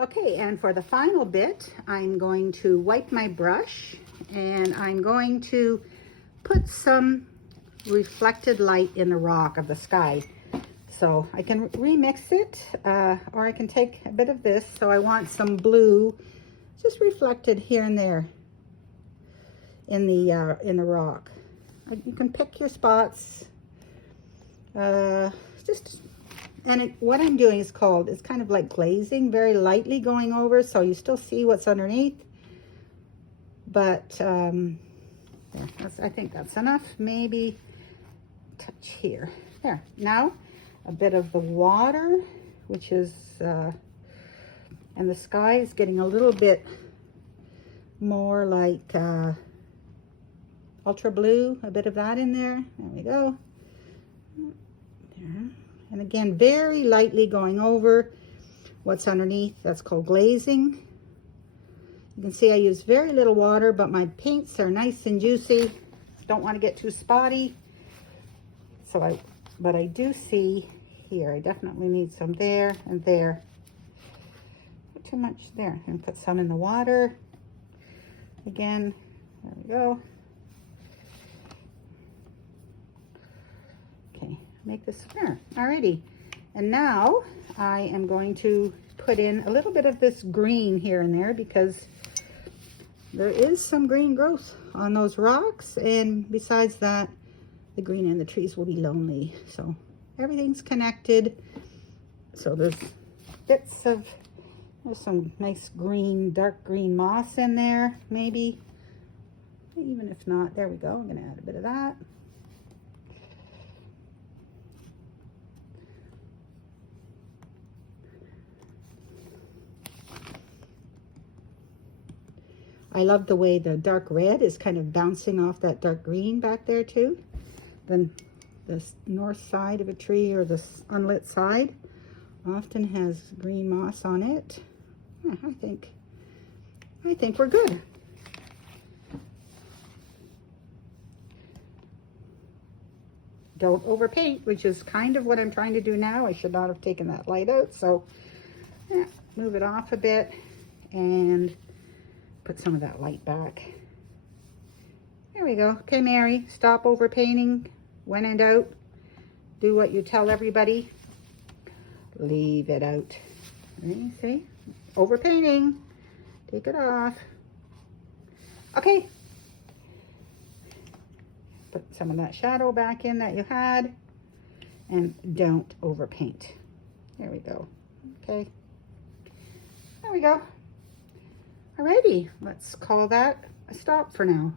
Okay, and for the final bit, I'm going to wipe my brush and I'm going to put some reflected light in the rock of the sky. So I can remix it, or I can take a bit of this. So I want some blue just reflected here and there in the rock. You can pick your spots. What I'm doing is it's kind of like glazing, very lightly going over, so you still see what's underneath. But I think that's enough. Maybe touch here. There. Now, a bit of the water, which is, and the sky is getting a little bit more like ultra blue. A bit of that in there. There we go. There. And again, very lightly going over what's underneath. That's called glazing. You can see I use very little water, but my paints are nice and juicy. Don't want to get too spotty. But I do see here, I definitely need some there and there. Not too much there. And put some in the water. Again, there we go. Okay, make this there. Alrighty. And now I am going to put in a little bit of this green here and there because there is some green growth on those rocks, and besides that, the green in the trees will be lonely. So everything's connected. So there's some nice green, dark green moss in there, maybe. Even if not, there we go. I'm gonna add a bit of that. I love the way the dark red is kind of bouncing off that dark green back there too. Then the north side of a tree or the unlit side often has green moss on it. Yeah, I think we're good. Don't overpaint, which is kind of what I'm trying to do now. I should not have taken that light out, so yeah, move it off a bit and put some of that light back. There we go. Okay, Mary, stop overpainting. When in doubt, do what you tell everybody. Leave it out. You see? Overpainting. Take it off. Okay. Put some of that shadow back in that you had. And don't overpaint. There we go. Okay. There we go. Alrighty, let's call that a stop for now.